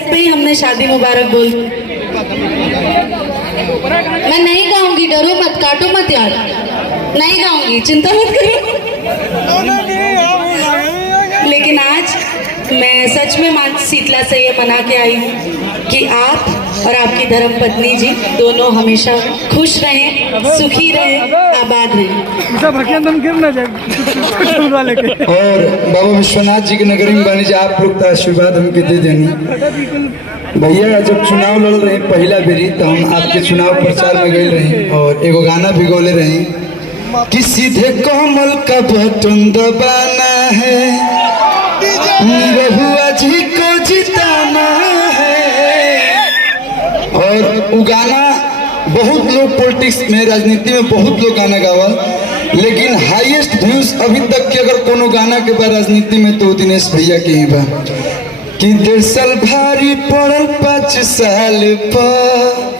पे ही हमने शादी मुबारक बोल। मैं नहीं गाऊंगी, डरो मत, काटो मत यार, नहीं गाऊंगी, चिंता मत करो। लेकिन आज मैं सच में माँ शीतला से ये मना के आई हूँ कि आप और आपकी धर्मपत्नी जी दोनों हमेशा खुश रहें, सुखी रहें, आबाद रहें। और बाबा विश्वनाथ जी के नगरी में बनी आप लोग का आशीर्वाद हमके दे देनी। भैया जब चुनाव लड़ रहे पहला बेरी तो हम आपके चुनाव प्रचार में गए रहे और एगो गाना भी गोले रहे कि सीधे कमल का बटन दबाना है, निरहुआ जी को जिताना है। और वो गाना बहुत लोग पॉलिटिक्स में, राजनीति में बहुत लोग गाना गावा, लेकिन हाईएस्ट व्यूज अभी तक के अगर कोनो गाना के बाद राजनीति में तो दिनेश भैया के ही बा कि 1.5 साल भारी पड़ल 5 साल पर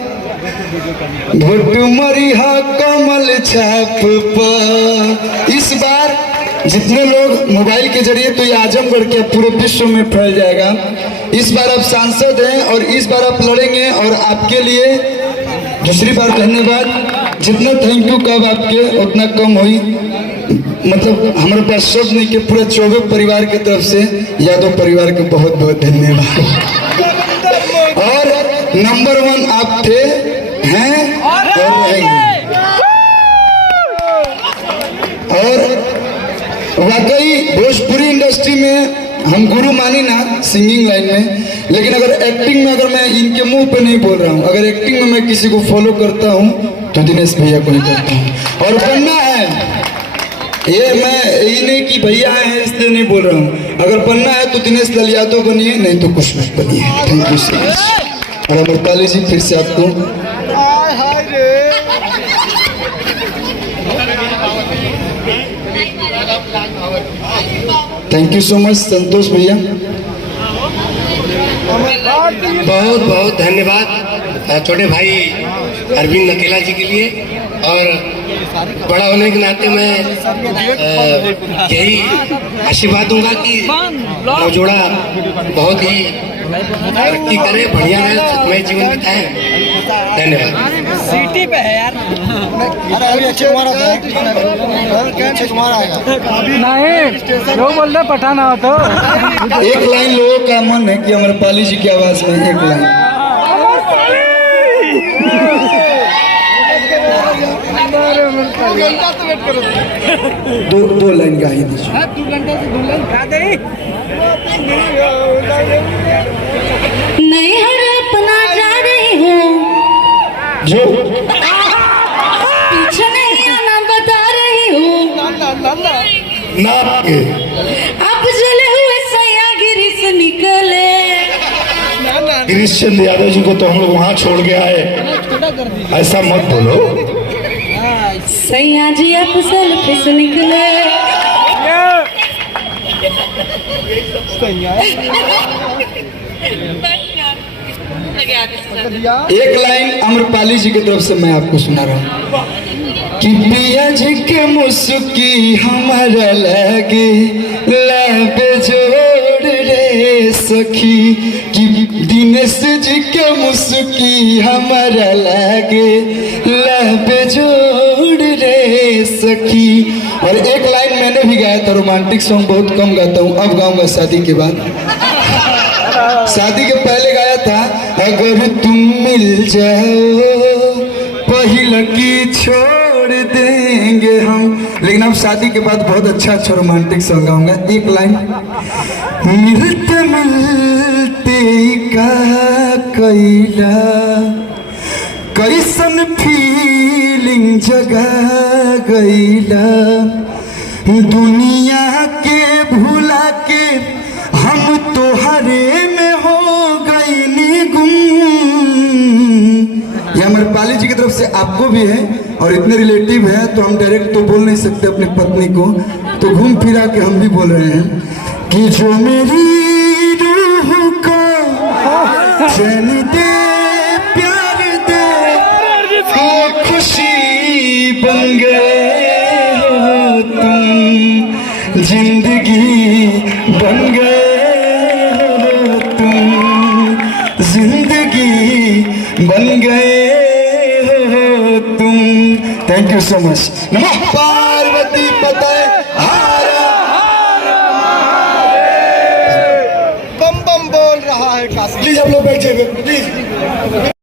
भोट मरी हा कमल छाप पर। इस बार जितने लोग मोबाइल के जरिए तो ये आजमगढ़ के पूरे विश्व में फैल जाएगा। इस बार आप सांसद हैं और इस बार आप लड़ेंगे और आपके लिए दूसरी बार धन्यवाद। जितना थैंक यू कब आपके उतना कम हुई, मतलब हमारे पास शब्द नहीं के पूरे 24 परिवार की तरफ से यादव परिवार के बहुत बहुत धन्यवाद। और नंबर 1 आप थे, हैं और रहेंगे। और वाकई भोजपुरी इंडस्ट्री में हम गुरु मानी ना सिंगिंग लाइन में, लेकिन अगर एक्टिंग में अगर मैं इनके मुंह पे नहीं बोल रहा हूँ, अगर एक्टिंग में मैं किसी को फॉलो करता हूँ तो दिनेश भैया को ही करता हूँ। और बनना है, ये मैं यही नहीं कि भैया आए हैं इसलिए नहीं बोल रहा हूँ, अगर बनना है तो दिनेश लाल यादव बनिए, नहीं तो कुछ मत बनिए। Thank you so much. और अमरपाली जी फिर से आपको थैंक यू सो मच। संतोष भैया बहुत बहुत धन्यवाद छोटे भाई अरविंद नकेला जी के लिए। और बड़ा होने के नाते मैं यही आशीर्वाद दूंगा कि नवजोड़ा बहुत ही तरक्की करे, बढ़िया है, सुखमय जीवन बिताए। धन्यवाद। सिटी पे है यार, अरे अक्षय कुमार आएगा नहीं, जो बोल रहे पठान हो तो एक लाइन लोगों का मन है कि अमरपाली जी की आवाज में एक लाइन दो लाइन गा ही दीजिए। 2 घंटे से 2 लाइन गा दे। नहीं हर अपना जा रही हूँ, जो पीछे नहीं आना बता रही हूँ, ना अब जले हुए सैया गिरी से निकले। गिरीश चंद्र यादव जी को तो हम लोग वहाँ छोड़ के आए, ऐसा मत बोलो। सैया जी अब सेल्फी से निकले। एक लाइन अमरपाली जी की तरफ से मैं आपको सुना रहा हूँ कि पिया जी के मुस्की हमारा लगे लाबे जोड़ रे सखी, कि दिनेश जी के मुस्की हमारा लगे लाबे जोड़ रे सखी। और एक लाइन मैंने भी गाया था, रोमांटिक सॉन्ग बहुत कम गाता हूँ, अब गाऊंगा शादी के बाद। शादी के पहले गाया था, अगर तुम मिल जाओ पहिला की छोड़ देंगे हम, लेकिन अब शादी के बाद बहुत अच्छा रोमांटिक सॉन्ग गाऊंगा। एक लाइन, मिलते मिलते का कैला कैसन फीलिंग जगा गईला, दुनिया के भुला के हम तो हरे में हो गई गुम। ये अमरपाली जी की तरफ से आपको भी है, और इतने रिलेटिव है तो हम डायरेक्ट तो बोल नहीं सकते अपनी पत्नी को, तो घूम फिरा के हम भी बोल रहे हैं कि जो मेरी रूह को चैन दे, प्यार दे, वो खुशी बन गए हो तुम, जिंदगी बन गए हो तुम। बन गए हो तुम। Thank you so much. नमः पार्वती पते हर बम बम बोल रहा है काशी। प्लीज आप लोग बैठ जाइए प्लीज।